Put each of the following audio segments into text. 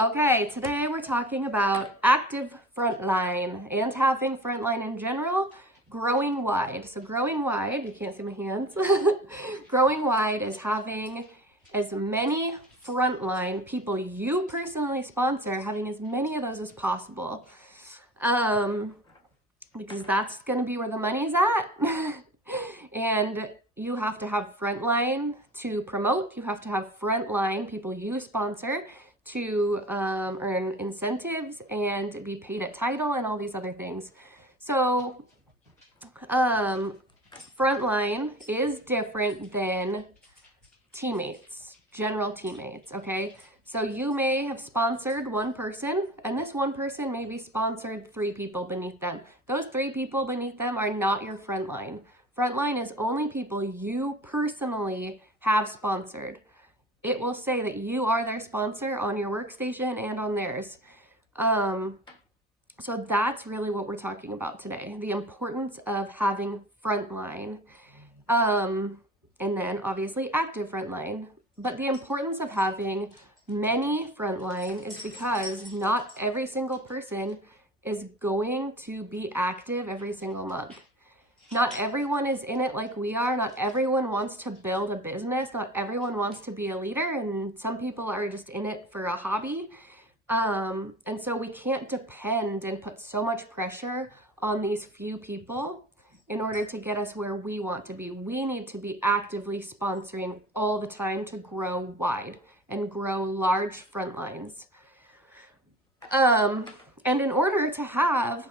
Okay, today we're talking about active frontline and having frontline in general, growing wide. So growing wide, you can't see my hands. Growing wide is having as many frontline people you personally sponsor, having as many of those as possible. Because that's going to be where the money's at. And you have to have frontline to promote. You have to have frontline people you sponsor to earn incentives and be paid at title and all these other things. So frontline is different than teammates, general teammates, okay? So you may have sponsored one person, and this one person maybe sponsored 3 people beneath them. Those 3 people beneath them are not your frontline. Frontline is only people you personally have sponsored. It will say that you are their sponsor on your workstation and on theirs. So that's really what we're talking about today, the importance of having frontline. And then obviously active frontline. But the importance of having many frontline is because not every single person is going to be active every single month. Not everyone is in it like we are. Not everyone wants to build a business. Not everyone wants to be a leader. And some people are just in it for a hobby. And so we can't depend and put so much pressure on these few people in order to get us where we want to be. We need to be actively sponsoring all the time to grow wide and grow large front lines. And in order to have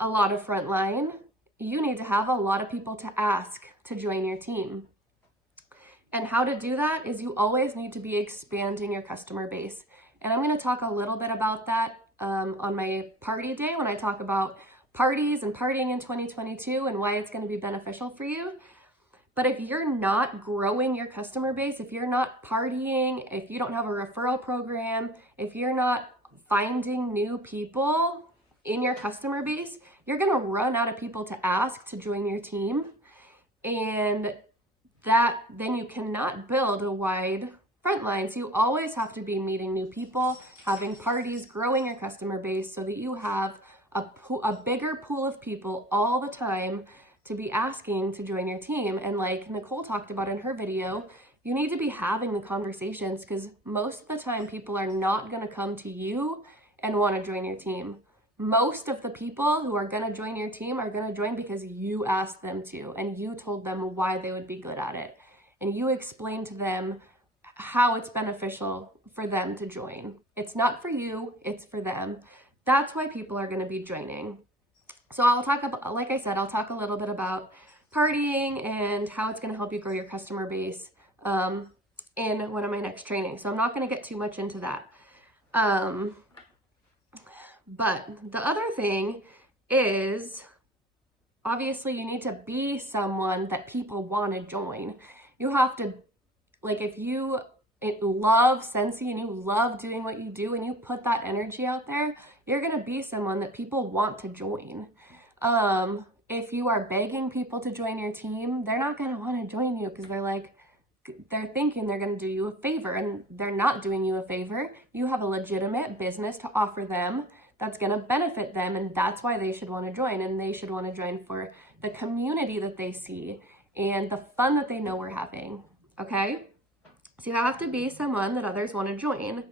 a lot of frontline, you need to have a lot of people to ask to join your team. And how to do that is you always need to be expanding your customer base. And I'm going to talk a little bit about that on my party day when I talk about parties and partying in 2022 and why it's going to be beneficial for you. But if you're not growing your customer base, if you're not partying, if you don't have a referral program, if you're not finding new people in your customer base, you're going to run out of people to ask to join your team. And then you cannot build a wide front line. So you always have to be meeting new people, having parties, growing your customer base so that you have a bigger pool of people all the time to be asking to join your team. And like Nicole talked about in her video, you need to be having the conversations because most of the time people are not going to come to you and want to join your team. Most of the people who are going to join your team are going to join because you asked them to and you told them why they would be good at it. And you explained to them how it's beneficial for them to join. It's not for you, it's for them. That's why people are going to be joining. So I'll talk about, like I said, I'll talk a little bit about partying and how it's going to help you grow your customer base in one of my next trainings. So I'm not going to get too much into that. But the other thing is, obviously you need to be someone that people want to join. You have to, like if you love scentsy and you love doing what you do and you put that energy out there, you're going to be someone that people want to join. If you are begging people to join your team, they're not going to want to join you because they're thinking they're going to do you a favor and they're not doing you a favor. You have a legitimate business to offer them that's going to benefit them, and that's why they should want to join. And they should want to join for the community that they see and the fun that they know we're having. Okay? So you have to be someone that others want to join.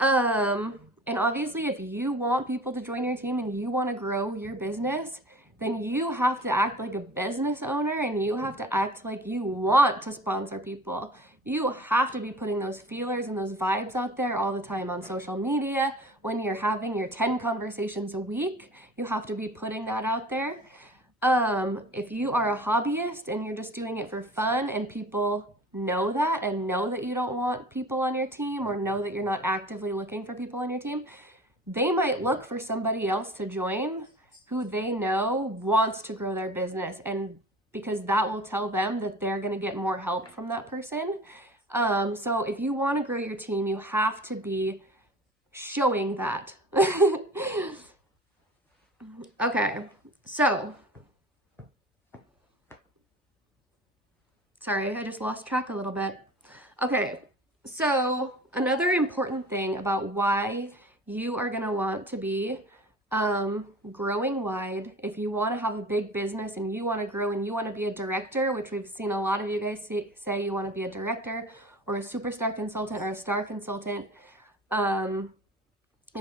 And obviously if you want people to join your team and you want to grow your business, then you have to act like a business owner and you have to act like you want to sponsor people. You have to be putting those feelers and those vibes out there all the time on social media. When you're having your 10 conversations a week, you have to be putting that out there. If you are a hobbyist and you're just doing it for fun and people know that and know that you don't want people on your team or know that you're not actively looking for people on your team, they might look for somebody else to join who they know wants to grow their business, and because that will tell them that they're going to get more help from that person. So if you want to grow your team, you have to be showing that. Okay, so sorry, I just lost track a little bit. Okay, so another important thing about why you are going to want to be growing wide, if you want to have a big business and you want to grow and you want to be a director, which we've seen a lot of you guys say you want to be a director or a superstar consultant or a star consultant. In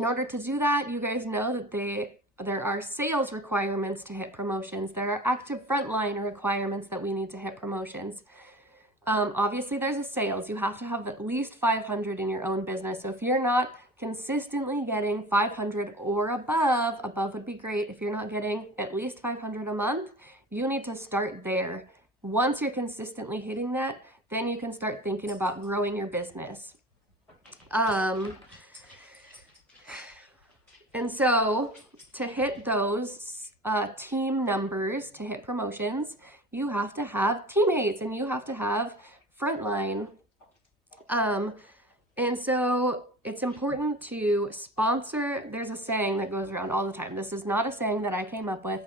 order to do that, you guys know that there are sales requirements to hit promotions. There are active frontline requirements that we need to hit promotions. Obviously, there's a sales. You have to have at least 500 in your own business. So if you're not consistently getting 500 or above would be great. If you're not getting at least 500 a month, you need to start there. Once you're consistently hitting that, then you can start thinking about growing your business. And so to hit those team numbers, to hit promotions, you have to have teammates and you have to have frontline. And so it's important to sponsor. There's a saying that goes around all the time. This is not a saying that I came up with,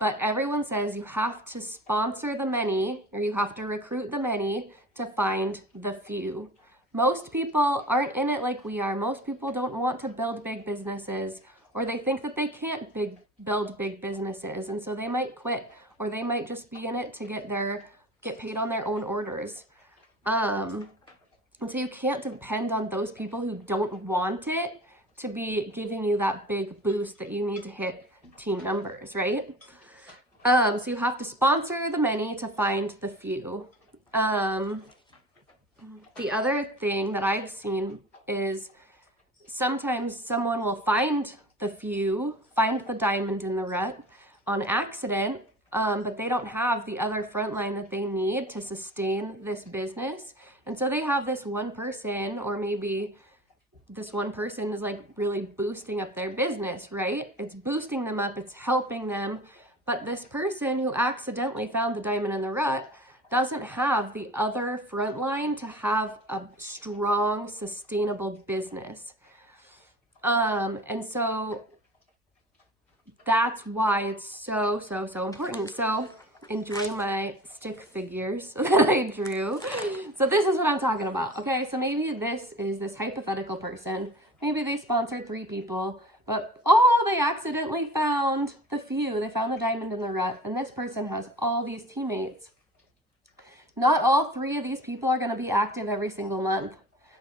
but everyone says you have to sponsor the many, or you have to recruit the many to find the few. Most people aren't in it like we are. Most people don't want to build big businesses, or they think that they can't build big businesses, and so they might quit, or they might just be in it to get paid on their own orders. And so you can't depend on those people who don't want it to be giving you that big boost that you need to hit team numbers, right? So you have to sponsor the many to find the few. The other thing that I've seen is sometimes someone will find the few, find the diamond in the rut on accident, but they don't have the other frontline that they need to sustain this business. And so they have this one person, or maybe this one person is like really boosting up their business, right? It's boosting them up, it's helping them. But this person who accidentally found the diamond in the rut doesn't have the other front line to have a strong, sustainable business. And so that's why it's so important. So enjoy my stick figures that I drew. So this is what I'm talking about, okay? So maybe this is this hypothetical person. Maybe they sponsored 3 people, but they accidentally found the few. They found the diamond in the rut, and this person has all these teammates. Not all 3 of these people are gonna be active every single month.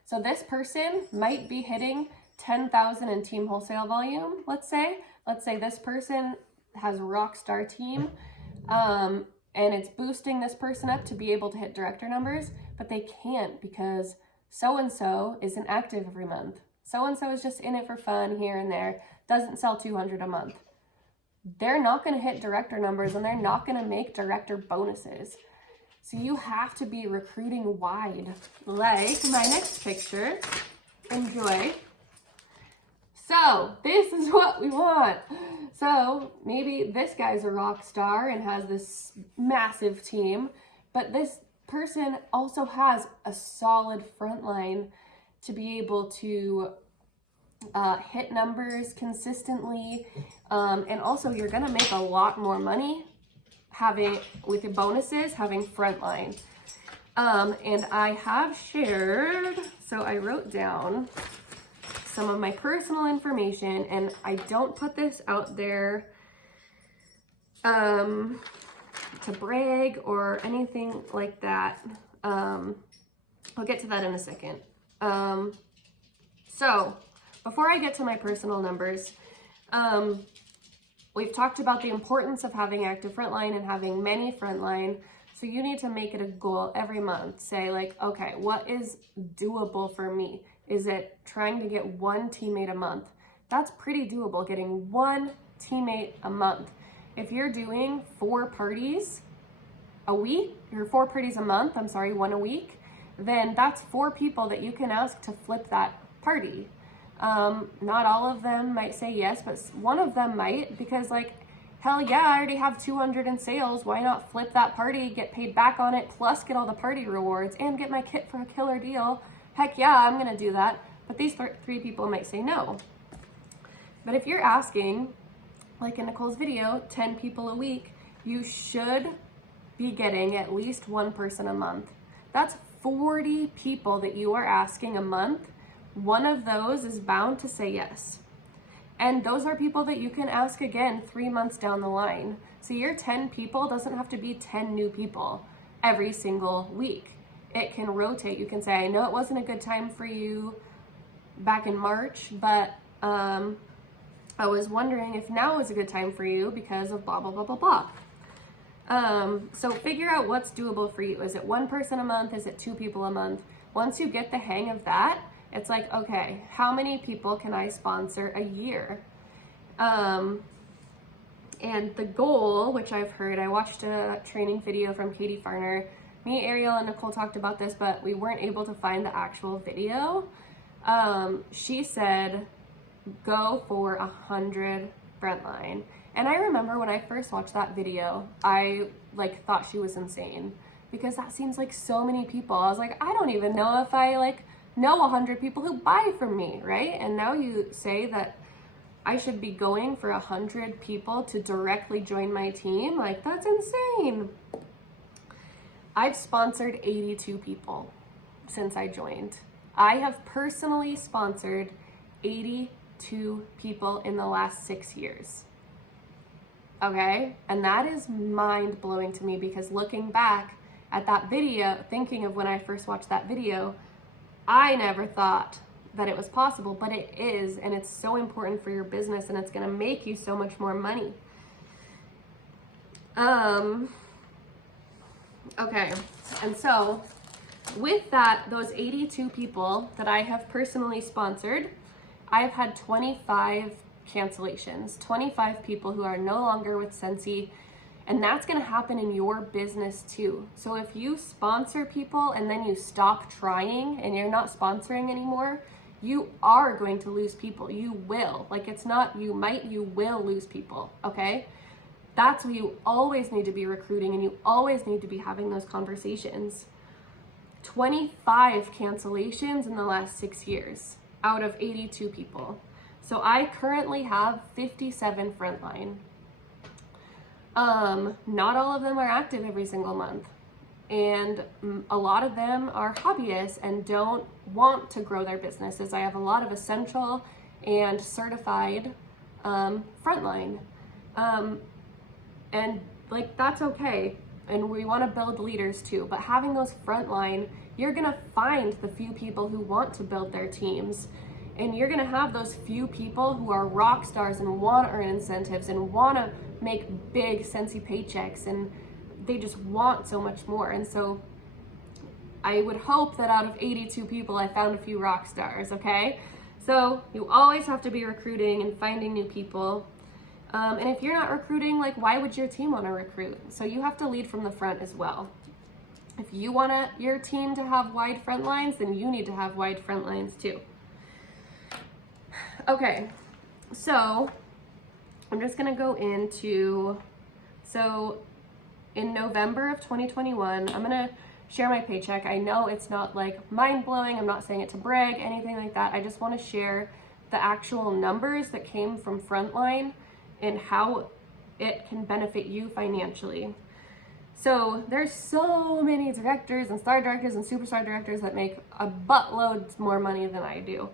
So this person might be hitting 10,000 in team wholesale volume, let's say. Let's say this person has a rock star team, and it's boosting this person up to be able to hit director numbers, but they can't because so-and-so isn't active every month. So-and-so is just in it for fun here and there, doesn't sell 200 a month. They're not gonna hit director numbers, and they're not gonna make director bonuses. So you have to be recruiting wide, like my next picture. Enjoy. So this is what we want. So maybe this guy's a rock star and has this massive team, but this person also has a solid front line to be able to hit numbers consistently. And also you're gonna make a lot more money with your bonuses, having frontline. And I have shared, so I wrote down some of my personal information, and I don't put this out there to brag or anything like that. I'll get to that in a second. So before I get to my personal numbers, we've talked about the importance of having active frontline and having many frontline. So you need to make it a goal every month. Say like, okay, what is doable for me? Is it trying to get 1 teammate a month? That's pretty doable, getting 1 teammate a month. If you're doing 4 parties a week, or 4 parties a month, 1 a week, then that's 4 people that you can ask to flip that party. Not all of them might say yes, but one of them might, because like, hell yeah, I already have 200 in sales. Why not flip that party, get paid back on it, plus get all the party rewards and get my kit for a killer deal? Heck yeah, I'm gonna do that. But these 3 people might say no. But if you're asking, like in Nicole's video, 10 people a week, you should be getting at least 1 person a month. That's 40 people that you are asking a month one of those is bound to say yes. And those are people that you can ask again 3 months down the line. So your 10 people doesn't have to be 10 new people every single week. It can rotate. You can say, I know it wasn't a good time for you back in March, but I was wondering if now is a good time for you because of blah, blah, blah, blah, blah. So figure out what's doable for you. Is it one person a month? Is it 2 people a month? Once you get the hang of that, it's like, okay, how many people can I sponsor a year? And the goal, which I've heard, I watched a training video from Katie Farner. Me, Ariel, and Nicole talked about this, but we weren't able to find the actual video. She said, go for 100 frontline. And I remember when I first watched that video, I thought she was insane because that seems like so many people. I was like, I don't even know if I know 100 people who buy from me, right? And now you say that I should be going for 100 people to directly join my team. That's insane. I've sponsored 82 people since I joined. I have personally sponsored 82 people in the last 6 years. Okay? And that is mind-blowing to me because looking back at that video, thinking of when I first watched that video, I never thought that it was possible, but it is, and it's so important for your business, and it's going to make you so much more money. Okay, and so with that, those 82 people that I have personally sponsored, I've had 25 cancellations, 25 people who are no longer with Scentsy, and that's going to happen in your business too. So if you sponsor people and then you stop trying and you're not sponsoring anymore, you are going to lose people. You will. It's not you might, you will lose people, okay? That's why you always need to be recruiting and you always need to be having those conversations. 25 cancellations in the last 6 years out of 82 people. So I currently have 57 frontline. Not all of them are active every single month. And a lot of them are hobbyists and don't want to grow their businesses. I have a lot of essential and certified frontline. And that's okay. And we want to build leaders too. But having those frontline, you're going to find the few people who want to build their teams. And you're going to have those few people who are rock stars and want to earn incentives and want to make big Scentsy paychecks, and they just want so much more. And so I would hope that out of 82 people, I found a few rock stars, okay? So you always have to be recruiting and finding new people. And if you're not recruiting, why would your team want to recruit? So you have to lead from the front as well. If you want your team to have wide front lines, then you need to have wide front lines too. Okay, so I'm just gonna go into, so in November of 2021, I'm gonna share my paycheck. I know it's not mind-blowing, I'm not saying it to brag, anything like that. I just wanna share the actual numbers that came from Frontline and how it can benefit you financially. So there's so many directors and star directors and superstar directors that make a buttload more money than I do.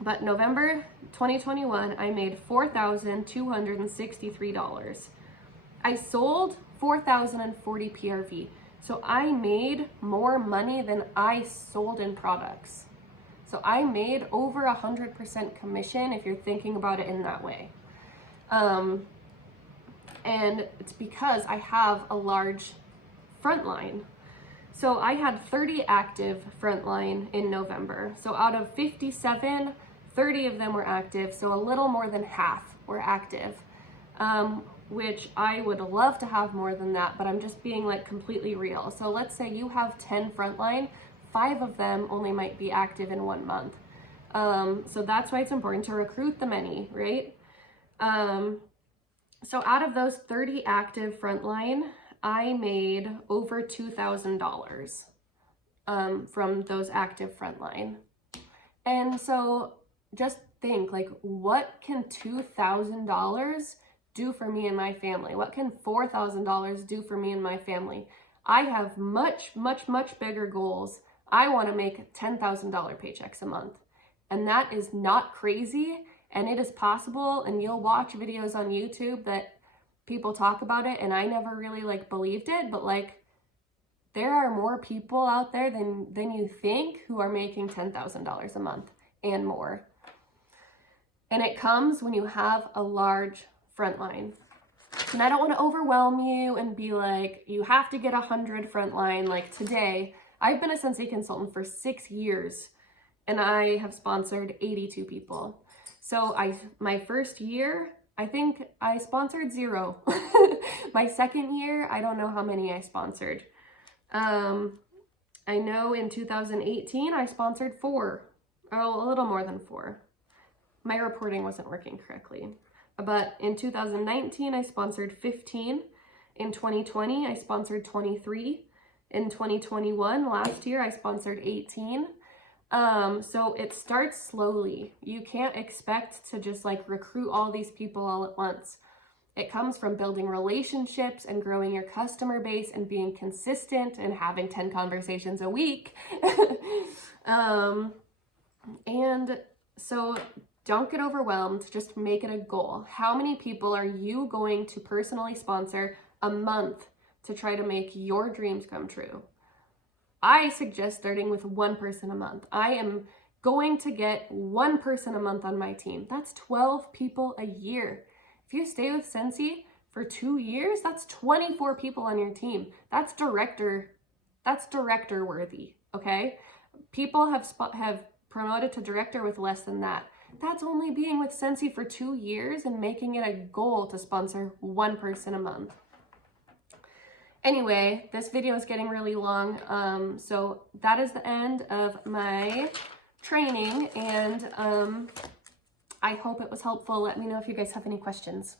But November 2021, I made $4,263. I sold 4,040 PRV. So I made more money than I sold in products. So I made over 100% commission if you're thinking about it in that way. And it's because I have a large frontline. So I had 30 active frontline in November. So out of 57, 30 of them were active. So a little more than half were active, which I would love to have more than that, but I'm just being completely real. So let's say you have 10 frontline, 5 of them only might be active in 1 month. So that's why it's important to recruit the many, right? So out of those 30 active frontline, I made over $2,000 from those active frontline. And so just think, what can $2,000 do for me and my family? What can $4,000 do for me and my family? I have much, much, much bigger goals I want to make $10,000 paychecks a month. And that is not crazy, and it is possible. And you'll watch videos on YouTube that people talk about it, and I never really like believed it, but like there are more people out there than you think who are making $10,000 a month and more. And it comes when you have a large frontline. And I don't want to overwhelm you and be like, you have to get 100 frontline. Like today, I've been a scentsy consultant for 6 years and I have sponsored 82 people. So my first year, I think I sponsored 0. My second year, I don't know how many I sponsored. I know in 2018, I sponsored 4, or a little more than 4. My reporting wasn't working correctly. But in 2019, I sponsored 15. In 2020, I sponsored 23. In 2021, last year, I sponsored 18. So it starts slowly. You can't expect to just like recruit all these people all at once. It comes from building relationships and growing your customer base and being consistent and having 10 conversations a week. And so don't get overwhelmed, just make it a goal. How many people are you going to personally sponsor a month to try to make your dreams come true? I suggest starting with 1 person a month. I am going to get 1 person a month on my team. That's 12 people a year. If you stay with Scentsy for 2 years, that's 24 people on your team. That's director worthy, okay? People have promoted to director with less than that. That's only being with Scentsy for 2 years and making it a goal to sponsor 1 person a month. Anyway, this video is getting really long, so that is the end of my training, and I hope it was helpful. Let me know if you guys have any questions.